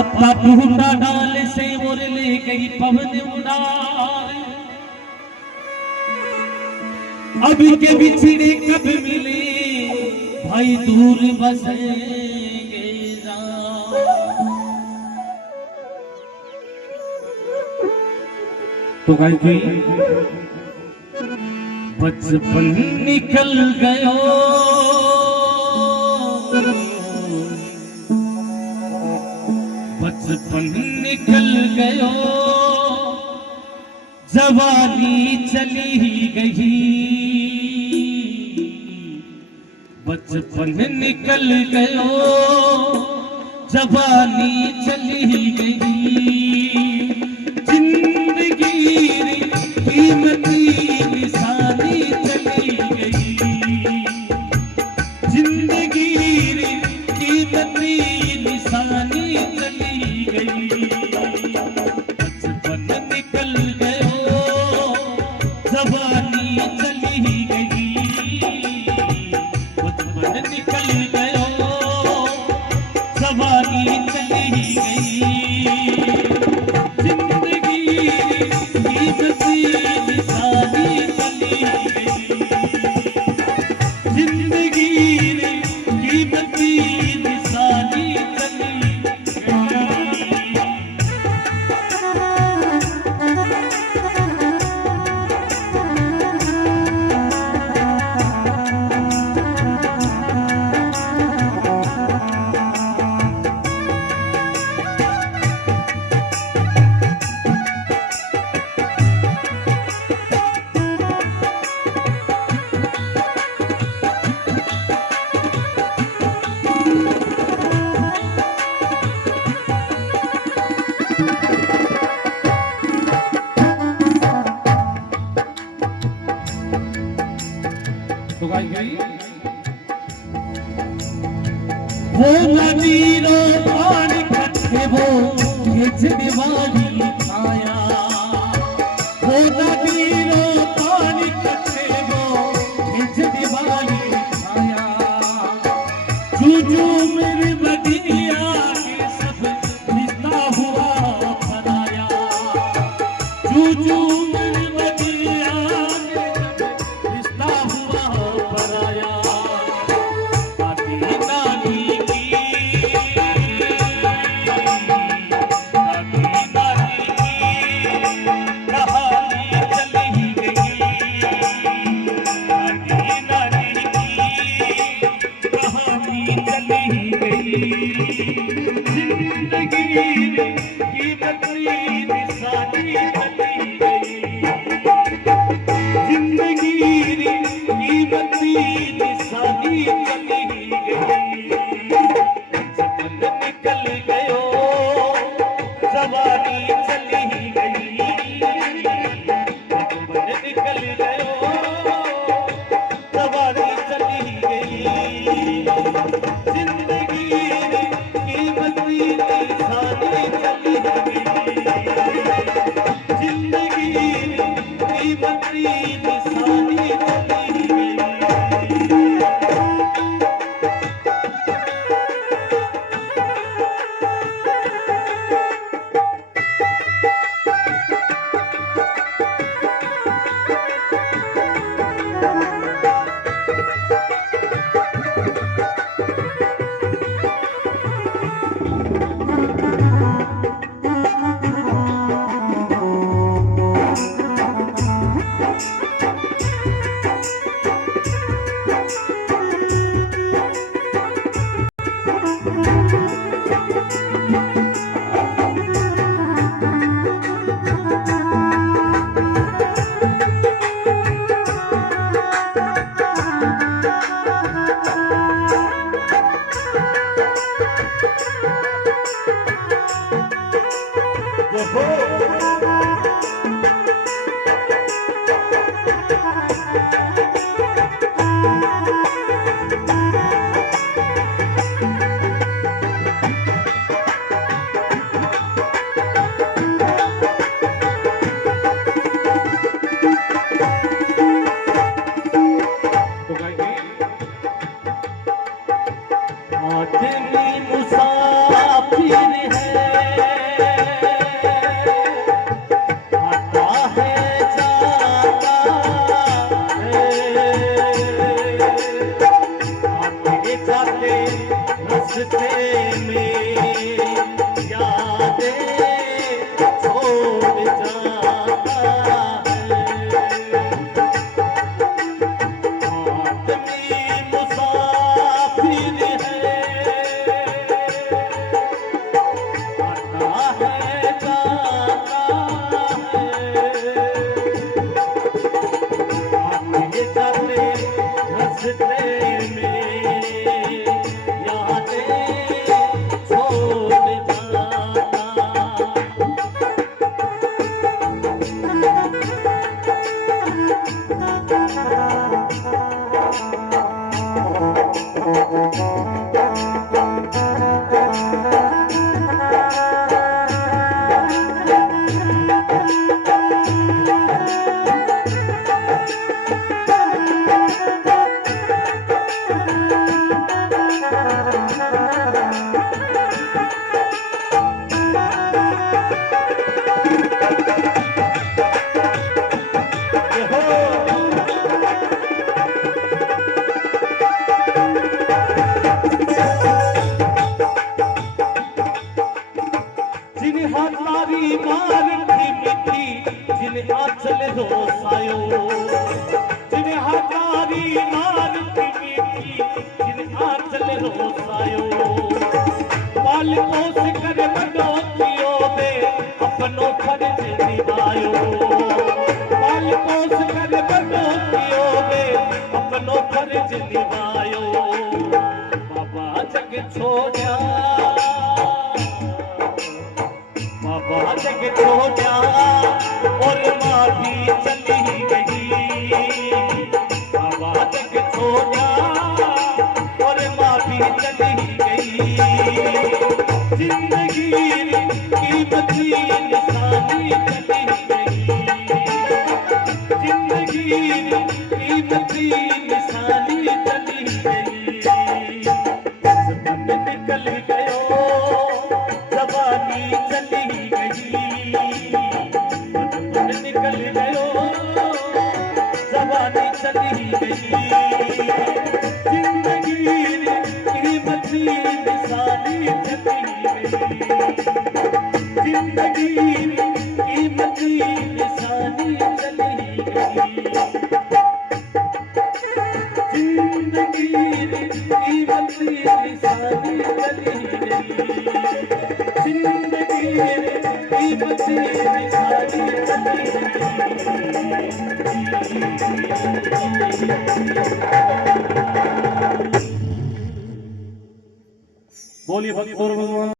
पत्ता टूटा डाल से और ले गई पवन उड़ार। अब के बिछड़े कब मिले भाई दूर बसेंगे तो गायत्री बचपन निकल गयो बचपन निकल गयो जवानी चली गई बचपन निकल गयो जवानी चली गई जिंदगी कीमती निशानी चली गई जिंदगी कीमती निशानी चली गई बचपन निकल गयो जवानी चली गई बचपन निकल गयो जवानी चली गई जिंदगी कीमती निशानी चली गई जिंदगी कीमती निशानी चली तो वो नदीरो पानी कट्टे वो खिंचने वाली छाया वो नदीरो पानी कट्टे वो खिंचने वाली छाया जूजू मेरी बगिया के सब रिश्ता हुआ पराया जूजू मेरी बगिया के सब रिश्ता हुआ पराया जिंदगी कीमती निशानी चली गई जिंदगी कीमती निशानी चली गई बचपन निकल गयो जवानी चली गई बचपन निकल गयो जवानी चली गई जिंदगी कीमती निशानी चली गई जिंदगी कीमती निशानी चली गई जिन्हें तारी मार थी मिठी जिन्हें आंचल रोसायो जिन्हें तारी मार थी मिठी जिन्हें आंचल रोसायो पाल पोस कर बड़ो थियो दे अपनो फर्ज निभायो पाल पोस कर बड़ो थियो दे अपनो फर्ज निभायो बाबा जग छोड़ा बाबा जग छोड़ा और माँ भी चली गई बाबा जग छोड़ा और माँ भी चली गई जिंदगी कीमती निशानी चली गई जिंदगी कीमती निशानी चली गई बचपन निकल गयो जवानी चली गई बचपन निकल गयो जवानी चली गई जिंदगी कीमती निशानी चली गई जिंदगी कीमती निशानी चली गई जिंदगी कीमती निशानी चली गई जिंदगी कीमती निशानी चली गई। बोलिए भक्त भगवान।